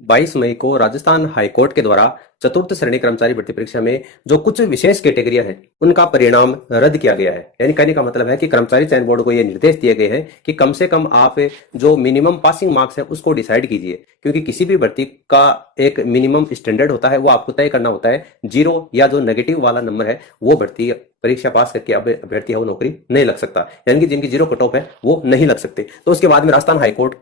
22 मई को राजस्थान हाईकोर्ट के द्वारा चतुर्थ श्रेणी कर्मचारी भर्ती परीक्षा में जो कुछ विशेष कैटेगरियां हैं उनका परिणाम रद्द किया गया है। यानी कहने का मतलब है कि कर्मचारी चयन बोर्ड को यह निर्देश दिए गए हैं कि कम से कम आप जो मिनिमम पासिंग मार्क्स है उसको डिसाइड कीजिए, क्योंकि किसी भी भर्ती का एक मिनिमम स्टैंडर्ड होता है, वो आपको तय करना होता है। जीरो या जो नेगेटिव वाला नंबर है वो भर्ती परीक्षा पास करके अब अभ्यर्थी है वो नौकरी नहीं लग सकता, यानी कि जिनकी जीरो कट ऑफ है वो नहीं लग सकते। तो उसके बाद में राजस्थान हाईकोर्ट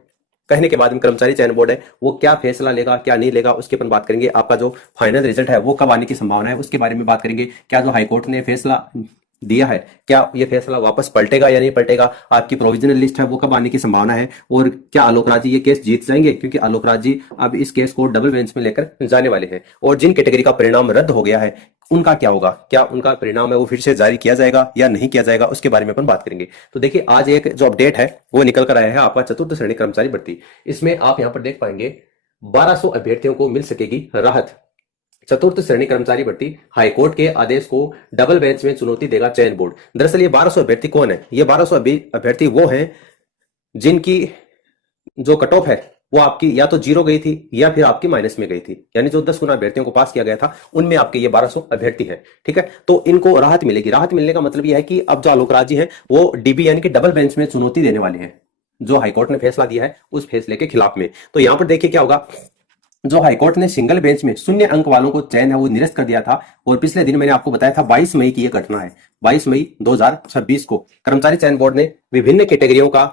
कहने के बाद में कर्मचारी चयन बोर्ड है वो क्या फैसला लेगा क्या नहीं लेगा उसके अपन बात करेंगे। आपका जो फाइनल रिजल्ट है वो कब आने की संभावना है उसके बारे में बात करेंगे। क्या जो हाईकोर्ट ने फैसला दिया है क्या ये फैसला वापस पलटेगा या नहीं पलटेगा, आपकी प्रोविजनल लिस्ट है वो कब आने की संभावना है, और क्या आलोक राज जी ये केस जीत जाएंगे, क्योंकि आलोक राज जी अब इस केस को डबल बेंच में लेकर जाने वाले हैं। और जिन कैटेगरी का परिणाम रद्द हो गया है उनका क्या होगा, क्या उनका परिणाम है वो फिर से जारी किया जाएगा या नहीं किया जाएगा, उसके बारे में अपन बात करेंगे। तो देखिए आज एक जो अपडेट है वो निकल कर आया है आपका चतुर्थ श्रेणी कर्मचारी भर्ती। इसमें आप यहाँ पर देख पाएंगे 1200 अभ्यर्थियों को मिल सकेगी राहत। चतुर्थ श्रेणी कर्मचारी भर्ती हाईकोर्ट के आदेश को डबल बेंच में चुनौती देगा चयन बोर्ड। दरअसल ये 1200 अभ्यर्थी कौन है, ये 1200 अभ्यर्थी वो हैं जिनकी जो कट ऑफ है वो आपकी या तो जीरो गई थी या फिर आपकी माइनस में गई थी, यानी जो 10 गुना अभ्यर्थियों को पास किया गया था उनमें आपके ये 1200 अभ्यर्थी हैं। ठीक है, तो इनको राहत मिलेगी। राहत मिलने का मतलब यह है कि अब जो आलोक राज जी है वो डीबी यानी कि डबल बेंच में चुनौती देने वाले हैं जो हाईकोर्ट ने फैसला दिया है उस फैसले के खिलाफ में। तो यहां पर देखिए क्या होगा, जो हाईकोर्ट ने सिंगल बेंच में शून्य अंक वालों को चयन है वो निरस्त कर दिया था। और पिछले दिन मैंने आपको बताया था 22 मई की यह घटना है। 22 मई 2026 को कर्मचारी चयन बोर्ड ने विभिन्न कैटेगरियों का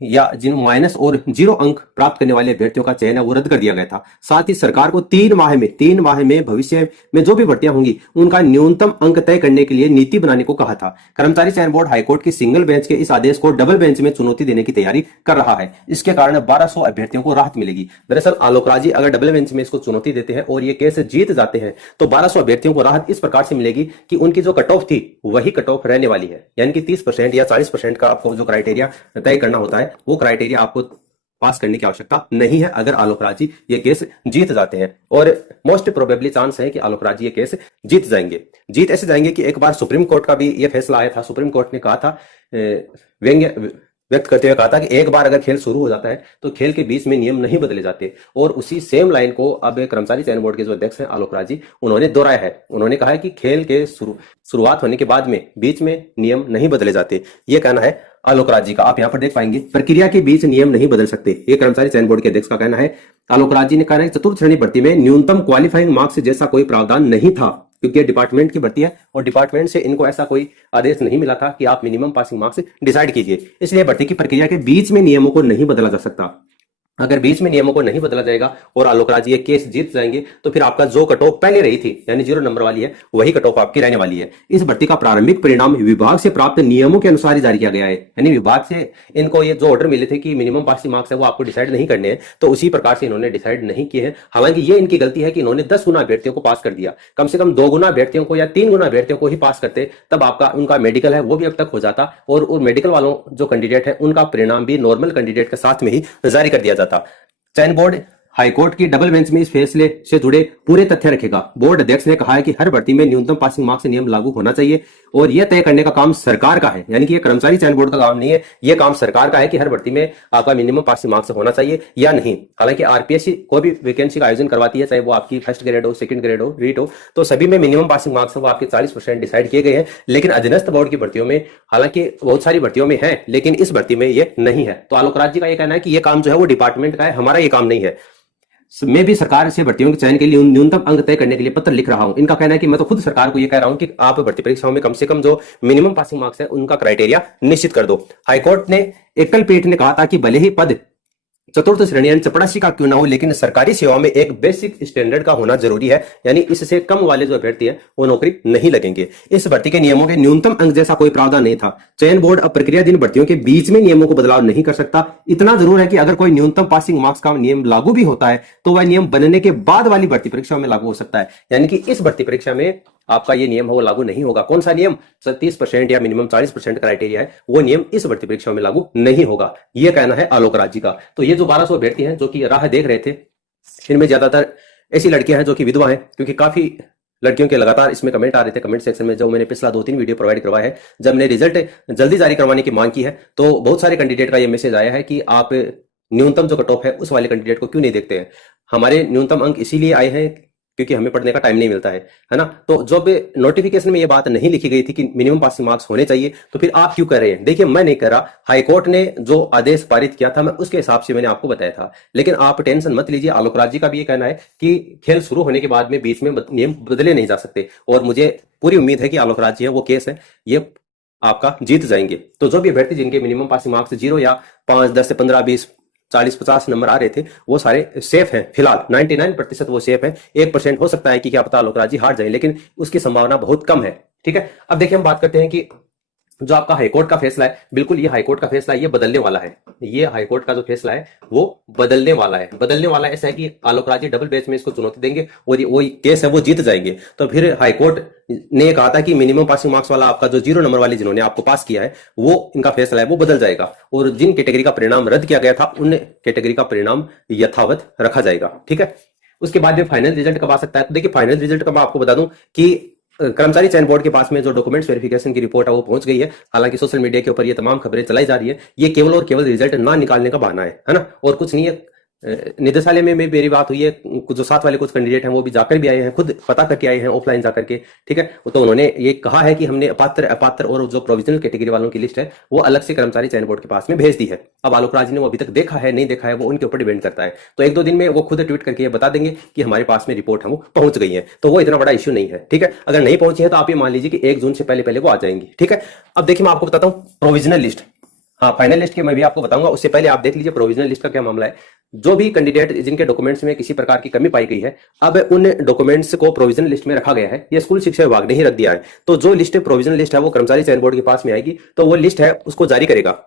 या जिन माइनस और जीरो अंक प्राप्त करने वाले अभ्यर्थियों का चयन है वो रद्द कर दिया गया था। साथ ही सरकार को 3 माह में भविष्य में जो भी भर्तियां होंगी उनका न्यूनतम अंक तय करने के लिए नीति बनाने को कहा था। कर्मचारी चयन बोर्ड हाईकोर्ट की सिंगल बेंच के इस आदेश को डबल बेंच में चुनौती देने की तैयारी कर रहा है। इसके कारण 1200 अभ्यर्थियों को राहत मिलेगी। दरअसल आलोक राज जी अगर डबल बेंच में इसको चुनौती देते हैं और ये केस जीत जाते हैं तो 1200 अभ्यर्थियों को राहत इस प्रकार से मिलेगी कि उनकी जो कट ऑफ थी वही कट ऑफ रहने वाली है, यानी कि 30% या 40% का आपको जो क्राइटेरिया तय करना होता है वो क्राइटेरिया आपको पास करने की आवश्यकता नहीं है अगर आलोक राज जी ये केस जीत जाते हैं। और मोस्ट प्रोबेबली चांस है कि आलोक राज जी ये केस जीत जाएंगे। जीत ऐसे जाएंगे कि एक बार सुप्रीम कोर्ट का भी ये फैसला आया था। सुप्रीम कोर्ट ने कहा था, व्यंग्य व्यक्त करते हुए कहा था कि एक बार अगर खेल शुरू हो जाता है तो खेल के बीच में नियम नहीं बदले जाते। और उसी सेम लाइन को अब कर्मचारी चयन बोर्ड के जो अध्यक्ष हैं आलोक राज जी उन्होंने दोहराया है। उन्होंने कहा है कि खेल के शुरुआत होने के बाद में बीच में नियम नहीं बदले जाते, ये कहना है आलोक राज जी का। आप यहाँ पर देख पाएंगे प्रक्रिया के बीच नियम नहीं बदल सकते, ये कर्मचारी चयन बोर्ड के अध्यक्ष का कहना है। आलोक राज जी ने कहा है चतुर्थ श्रेणी भर्ती में न्यूनतम क्वालिफाइंग मार्क्स जैसा कोई प्रावधान नहीं था, क्योंकि डिपार्टमेंट की भर्ती है और डिपार्टमेंट से इनको ऐसा कोई आदेश नहीं मिला था कि आप मिनिमम पासिंग मार्क्स डिसाइड कीजिए। इसलिए भर्ती की प्रक्रिया के बीच में नियमों को नहीं बदला जा सकता। अगर बीच में नियमों को नहीं बदला जाएगा और आलोक राज ये केस जीत जाएंगे तो फिर आपका जो कट ऑफ पहले रही थी यानी जीरो नंबर वाली है वही कट ऑफ आपकी रहने वाली है। इस भर्ती का प्रारंभिक परिणाम विभाग से प्राप्त नियमों के अनुसार ही जारी किया गया है, यानी विभाग से इनको ये जो ऑर्डर मिले थे कि मिनिमम पासिंग मार्क्स है वो आपको डिसाइड नहीं करने हैं तो उसी प्रकार से इन्होंने डिसाइड नहीं किए हैं। हालांकि ये इनकी गलती है कि इन्होंने 10 गुना अभ्यर्थियों को पास कर दिया। कम से कम 2 गुना अभ्यर्थियों को या 3 गुना अभ्यर्थियों को ही पास करते तब आपका उनका मेडिकल है वो भी अब तक हो जाता और मेडिकल वालों जो कैंडिडेट है उनका परिणाम भी नॉर्मल कैंडिडेट के साथ में ही जारी कर दिया जाता। चयन बोर्ड हाईकोर्ट की डबल बेंच में इस फैसले से जुड़े पूरे तथ्य रखेगा। बोर्ड अध्यक्ष ने कहा है कि हर भर्ती में न्यूनतम पासिंग मार्क्स नियम लागू होना चाहिए और यह तय करने का काम सरकार का है, यानी कि ये कर्मचारी चयन बोर्ड का काम नहीं है, यह काम सरकार का है कि हर भर्ती में आपका मिनिमम पासिंग मार्क्स होना चाहिए या नहीं। हालांकि आरपीएससी कोई भी वैकेंसी का आयोजन करवाती है, चाहे वो आपकी फर्स्ट ग्रेड हो, सेकंड ग्रेड हो, रीट हो, तो सभी में मिनिमम पासिंग मार्क्स वो आपके 40% डिसाइड किए गए हैं। लेकिन अधीनस्थ बोर्ड की भर्तियों में हालांकि बहुत सारी भर्तियों में है लेकिन इस भर्ती में ये नहीं है। तो आलोक राज जी का यह कहना है कि यह काम जो है वो डिपार्टमेंट का है, हमारा ये काम नहीं है। मैं भी सरकार से भर्तियों के चयन के लिए न्यूनतम अंक तय करने के लिए पत्र लिख रहा हूं। इनका कहना है कि मैं तो खुद सरकार को यह कह रहा हूं कि आप भर्ती परीक्षाओं में कम से कम जो मिनिमम पासिंग मार्क्स है उनका क्राइटेरिया निश्चित कर दो। हाईकोर्ट ने एकल पीठ ने कहा था कि भले ही पद चतुर्थ श्रेणी यानी चपरासी का क्यों ना हो लेकिन सरकारी सेवाओं में एक बेसिक स्टैंडर्ड का होना जरूरी है, यानी इससे कम वाले जो अभ्यर्थी हैं वो नौकरी नहीं लगेंगे। इस भर्ती के नियमों के न्यूनतम अंक जैसा कोई प्रावधान नहीं था। चयन बोर्ड अब प्रक्रियाधीन भर्तियों के बीच में नियमों को बदलाव नहीं कर सकता। इतना जरूर है कि अगर कोई न्यूनतम पासिंग मार्क्स का नियम लागू भी होता है तो वह नियम बनने के बाद वाली भर्ती परीक्षा में लागू हो सकता है, यानी कि इस भर्ती परीक्षा में आपका ये नियम है वो लागू नहीं होगा। कौन सा नियम? 30% या मिनिमम 40% क्राइटेरिया है वो नियम इस भर्ती परीक्षा में लागू नहीं होगा, ये कहना है आलोक राज जी का। तो ये जो 1200 अभ्यर्थी हैं जो कि राह देख रहे थे, इनमें ज्यादातर ऐसी लड़कियां हैं जो कि विधवा हैं, क्योंकि काफी लड़कियों के लगातार इसमें कमेंट आ रहे थे कमेंट सेक्शन में। जो मैंने पिछला 2-3 वीडियो प्रोवाइड करवाया है, जब मैंने रिजल्ट जल्दी जारी करवाने की मांग की है तो बहुत सारे कैंडिडेट का ये मैसेज आया है कि आप न्यूनतम जो कट ऑफ है उस वाले कैंडिडेट को क्यों नहीं देखते हैं? हमारे न्यूनतम अंक इसीलिए आए हैं क्योंकि हमें पढ़ने का टाइम नहीं मिलता है ना? तो जब नोटिफिकेशन में ये बात नहीं लिखी गई थी कि मिनिमम पासिंग मार्क्स होने चाहिए, तो फिर आप क्यों कर रहे हैं? देखिए, मैं नहीं कर रहा, हाईकोर्ट ने जो आदेश पारित किया था मैं उसके हिसाब से मैंने आपको बताया था। लेकिन आप टेंशन मत लीजिए, आलोक राज जी का भी ये कहना है कि खेल शुरू होने के बाद में बीच में नियम बदले नहीं जा सकते, और मुझे पूरी उम्मीद है कि आलोक राज जी है वो केस है ये आपका जीत जाएंगे। तो जो भी अभ्यर्थी जिनके मिनिमम पासिंग मार्क्स 0 या 5, 10 से 15, 20, 40, 50 नंबर आ रहे थे, वो सारे सेफ हैं। फिलहाल 99% वो सेफ हैं। 1% हो सकता है कि क्या पता आलोक राज जी हार जाए, लेकिन उसकी संभावना बहुत कम है। ठीक है, अब देखिए हम बात करते हैं कि जो आपका हाईकोर्ट का फैसला है, बिल्कुल ये हाईकोर्ट का फैसला है, ये बदलने वाला है। ये हाईकोर्ट का जो फैसला है वो बदलने वाला है। बदलने वाला ऐसा है कि आलोक राज जी डबल बेंच में इसको चुनौती देंगे और वो केस है वो जीत जाएंगे। तो फिर हाईकोर्ट ने कहा था कि मिनिमम पासिंग मार्क्स वाला आपका जो 0 नंबर वाली जिन्होंने आपको पास किया है, वो इनका फैसला है वो बदल जाएगा, और जिन कैटेगरी का परिणाम रद्द किया गया था उन कैटेगरी का परिणाम यथावत रखा जाएगा। ठीक है, उसके बाद में फाइनल रिजल्ट कब आ सकता है? तो देखिए, फाइनल रिजल्ट कब आपको बता दूं कि कर्मचारी चयन बोर्ड के पास में जो डॉक्यूमेंट्स वेरिफिकेशन की रिपोर्ट है वो पहुंच गई है। हालांकि सोशल मीडिया के ऊपर ये तमाम खबरें चलाई जा रही है, ये केवल और केवल रिजल्ट ना निकालने का बहाना है ना, और कुछ नहीं है। निदेशालय में मेरी बात हुई है, जो साथ वाले कुछ कैंडिडेट हैं वो भी जाकर भी आए हैं, खुद पता करके आए हैं ऑफलाइन जाकर के। ठीक है, तो उन्होंने ये कहा है कि हमने अपात्र अपात्र और जो प्रोविजनल कैटेगरी वालों की लिस्ट है वो अलग से कर्मचारी चयन बोर्ड के पास में भेज दी है। अब आलोक राज ने वो अभी तक देखा है नहीं देखा है वो उनके ऊपर डिपेंड करता है। तो 1-2 दिन में वो खुद ट्वीट करके ये बता देंगे कि हमारे पास में रिपोर्ट है वो पहुंच गई है, तो वो इतना बड़ा इश्यू नहीं है। ठीक है, अगर नहीं पहुंची है तो आप ये मान लीजिए कि 1 जून से पहले पहले वो आ जाएंगी। ठीक है, अब देखिए मैं आपको बताता हूँ प्रोविजनल लिस्ट। हाँ, फाइनल लिस्ट के मैं भी आपको बताऊंगा, उससे पहले आप देख लीजिए प्रोविजनल लिस्ट का क्या मामला है। जो भी कैंडिडेट जिनके डॉक्यूमेंट्स में किसी प्रकार की कमी पाई गई है, अब उन डॉक्यूमेंट्स को प्रोविजनल लिस्ट में रखा गया है। ये स्कूल शिक्षा विभाग ने ही रख दिया है। तो जो लिस्ट प्रोविजनल लिस्ट है वो कर्मचारी चयन बोर्ड के पास में आएगी, तो वो लिस्ट है उसको जारी करेगा,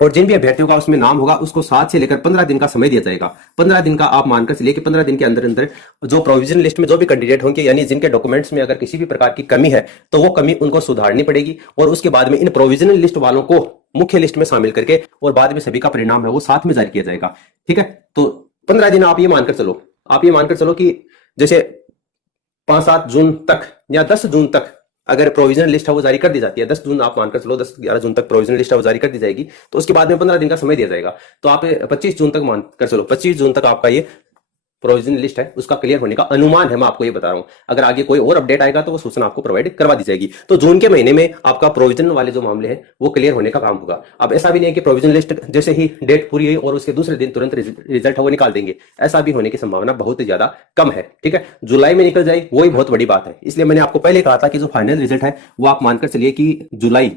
और जिन भी अभ्यर्थियों का उसमें नाम होगा उसको 7 से लेकर 15 दिन का समय दिया जाएगा। 15 दिन का आप मानकर चलिए कि 15 दिन के अंदर अंदर जो प्रोविजन लिस्ट में जो भी कैंडिडेट होंगे, यानी जिनके डॉक्यूमेंट्स में अगर किसी भी प्रकार की कमी है, तो वो कमी उनको सुधारनी पड़ेगी, और उसके बाद में इन प्रोविजनल लिस्ट वालों को मुख्य लिस्ट में शामिल करके और बाद में सभी का परिणाम है वो साथ में जारी किया जाएगा। ठीक है, तो 15 दिन आप ये मानकर चलो कि जैसे 5-7 जून तक या 10 जून तक अगर प्रोविजनल लिस्ट है वो जारी कर दी जाती है, 10 जून आप मानकर चलो, 10-11 जून तक प्रोविजनल लिस्ट है वो जारी कर दी जाएगी, तो उसके बाद में 15 दिन का समय दिया जाएगा। तो आप 25 जून तक मानकर चलो, 25 जून तक आपका ये प्रोविजनल लिस्ट है उसका क्लियर होने का अनुमान है, मैं आपको ये बता रहा हूं। अगर आगे कोई और अपडेट आएगा तो वो सूचना आपको प्रोवाइड करवा दी जाएगी। तो जून के महीने में आपका प्रोविजनल वाले जो मामले हैं वो क्लियर होने का काम होगा। अब ऐसा भी नहीं है कि प्रोविजनल लिस्ट जैसे ही डेट पूरी हुई और उसके दूसरे दिन तुरंत रिजल्ट है वो निकाल देंगे, ऐसा भी होने की संभावना बहुत ही ज्यादा कम है। ठीक है, जुलाई में निकल जाए वही बहुत बड़ी बात है। इसलिए मैंने आपको पहले कहा था कि जो फाइनल रिजल्ट है वो आप मानकर चलिए कि जुलाई,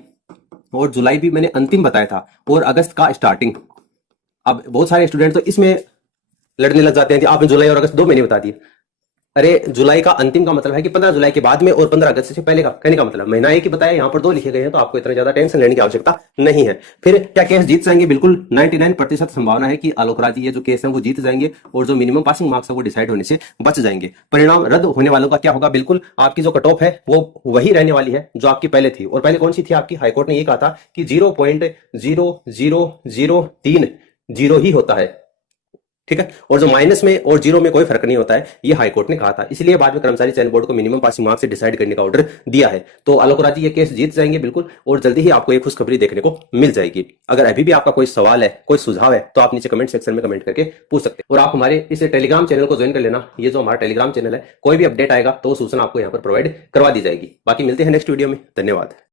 और जुलाई भी मैंने अंतिम बताया था, और अगस्त का स्टार्टिंग। अब बहुत सारे स्टूडेंट तो इसमें लड़ने लग जाते हैं कि आपने जुलाई और अगस्त 2 महीने बता दिए। अरे, जुलाई का अंतिम का मतलब है कि 15 जुलाई के बाद में और 15 अगस्त से पहले का, कहने का मतलब महीना एक ही बताया, यहाँ पर 2 लिखे गए हैं, तो आपको इतना ज्यादा टेंशन लेने की आवश्यकता नहीं है। फिर क्या केस जीत जाएंगे? बिल्कुल 99% संभावना है कि आलोक राज जी ये जो केस है वो जीत जाएंगे, और जो मिनिमम पासिंग मार्क्स है वो डिसाइड होने से बच जाएंगे। परिणाम रद्द होने वालों का क्या होगा? बिल्कुल आपकी जो कट ऑफ है वो वही रहने वाली है जो आपकी पहले थी। और पहले कौन सी थी आपकी? हाईकोर्ट ने ये कहा था कि 0.00030 ही होता है। ठीक है, और जो माइनस में और जीरो में कोई फर्क नहीं होता है, ये हाईकोर्ट ने कहा था। इसलिए बाद में कर्मचारी चयन बोर्ड को मिनिमम पासिंग मार्क्स से डिसाइड करने का ऑर्डर दिया है। तो आलोक राज जी ये केस जीत जाएंगे बिल्कुल, और जल्दी ही आपको ये खुशखबरी देखने को मिल जाएगी। अगर अभी भी आपका कोई सवाल है, कोई सुझाव है, तो आप नीचे कमेंट सेक्शन में कमेंट करके पूछ सकते हैं। और आप हमारे इस टेलीग्राम चैनल को ज्वाइन कर लेना। ये जो हमारा टेलीग्राम चैनल है, कोई भी अपडेट आएगा तो सूचना आपको यहाँ पर प्रोवाइड करवा दी जाएगी। बाकी मिलते हैं नेक्स्ट वीडियो में। धन्यवाद।